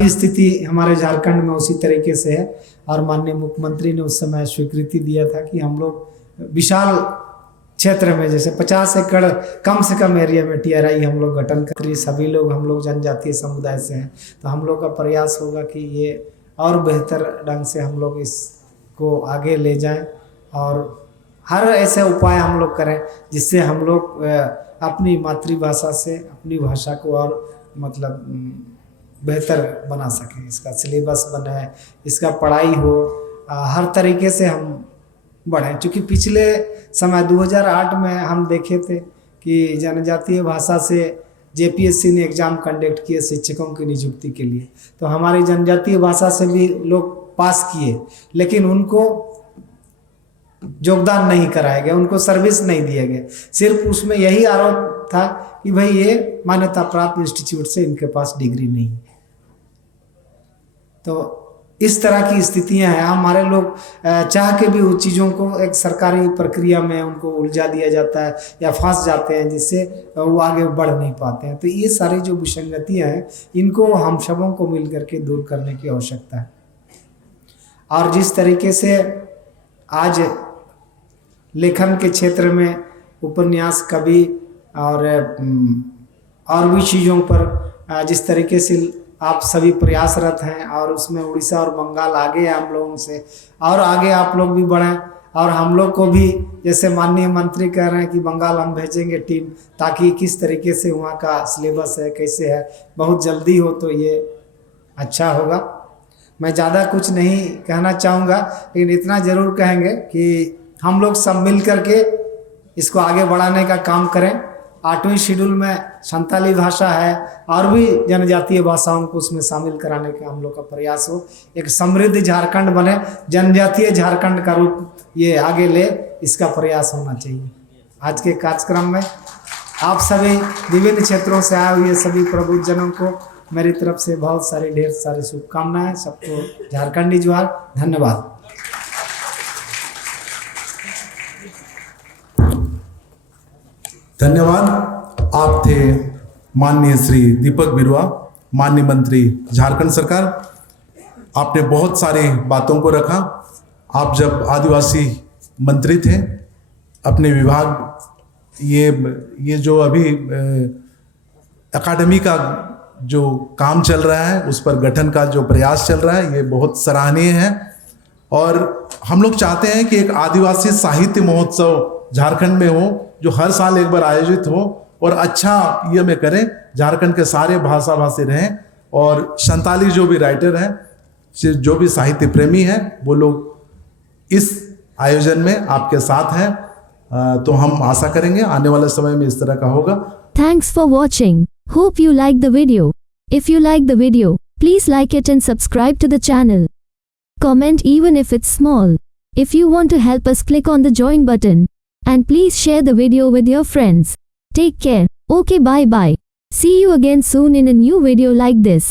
स्थिति हमारे झारखंड में उसी तरीके से है और माननीय मुख्यमंत्री ने उस समय स्वीकृति दिया था कि हम लोग विशाल क्षेत्र में जैसे 50 एकड़ कम से कम एरिया में टीआरआई हम लोग गठन करें। सभी लोग हम लोग जनजातीय समुदाय से हैं, तो हम लोग का प्रयास होगा कि ये और बेहतर ढंग से हम लोग इसको आगे ले जाएं और हर ऐसे उपाय हम लोग करें जिससे हम लोग अपनी मातृभाषा से अपनी भाषा को और मतलब बेहतर बना सकें। इसका सिलेबस बने, इसका पढ़ाई हो, हर तरीके से हम बढ़ें। क्योंकि पिछले समय 2008 में हम देखे थे कि जनजातीय भाषा से जेपीएससी ने एग्ज़ाम कंडक्ट किए शिक्षकों की नियुक्ति के लिए, तो हमारी जनजातीय भाषा से भी लोग पास किए, लेकिन उनको योगदान नहीं कराया गया, उनको सर्विस नहीं दिया गया। सिर्फ उसमें यही आरोप था कि भाई ये मान्यता प्राप्त इंस्टीट्यूट से इनके पास डिग्री नहीं है। तो इस तरह की स्थितियां हैं। हमारे लोग चाह के भी उन चीज़ों को एक सरकारी प्रक्रिया में उनको उलझा दिया जाता है या फंस जाते हैं, जिससे वो आगे बढ़ नहीं पाते हैं। तो ये सारी जो विसंगतियां हैं, इनको हम सबों को मिल करके दूर करने की आवश्यकता है। और जिस तरीके से आज लेखन के क्षेत्र में उपन्यास, कवि और भी चीज़ों पर जिस तरीके से आप सभी प्रयासरत हैं और उसमें उड़ीसा और बंगाल आगे हैं हम लोगों से, और आगे आप लोग भी बढ़ें। और हम लोग को भी जैसे माननीय मंत्री कह रहे हैं कि बंगाल हम भेजेंगे टीम, ताकि किस तरीके से वहाँ का सिलेबस है, कैसे है, बहुत जल्दी हो तो ये अच्छा होगा। मैं ज़्यादा कुछ नहीं कहना चाहूँगा, लेकिन इतना ज़रूर कहेंगे कि हम लोग सब मिल करके इसको आगे बढ़ाने का काम करें। 8वें शेड्यूल में संताली भाषा है और भी जनजातीय भाषाओं को उसमें शामिल कराने का हम लोग का प्रयास हो। एक समृद्ध झारखंड बने, जनजातीय झारखंड का रूप ये आगे ले, इसका प्रयास होना चाहिए। आज के कार्यक्रम में आप सभी विभिन्न क्षेत्रों से आए हुए सभी प्रबुद्धजनों को मेरी तरफ से बहुत सारी ढेर सारी शुभकामनाएं। सबको झारखंडी जोहार, धन्यवाद। धन्यवाद। आप थे माननीय श्री दीपक बिरुआ, माननीय मंत्री झारखंड सरकार। आपने बहुत सारी बातों को रखा। आप जब आदिवासी मंत्री थे, अपने विभाग ये जो अभी अकादमी का जो काम चल रहा है, उस पर गठन का जो प्रयास चल रहा है, ये बहुत सराहनीय है। और हम लोग चाहते हैं कि एक आदिवासी साहित्य महोत्सव झारखंड में हो, जो हर साल एक बार आयोजित हो और अच्छा ये में करें, झारखंड के सारे भाषा भाषी रहें और संताली जो भी राइटर हैं, जो भी साहित्य प्रेमी हैं, वो लोग इस आयोजन में आपके साथ हैं। तो हम आशा करेंगे आने वाले समय में इस तरह का होगा। Thanks for watching. Hope you like the video. If you like the video, please like it and subscribe to the channel. Comment even if it's small. If you want to help us, click on the join button. And please share the video with your friends. Take care. Okay, bye bye. See you again soon in a new video like this.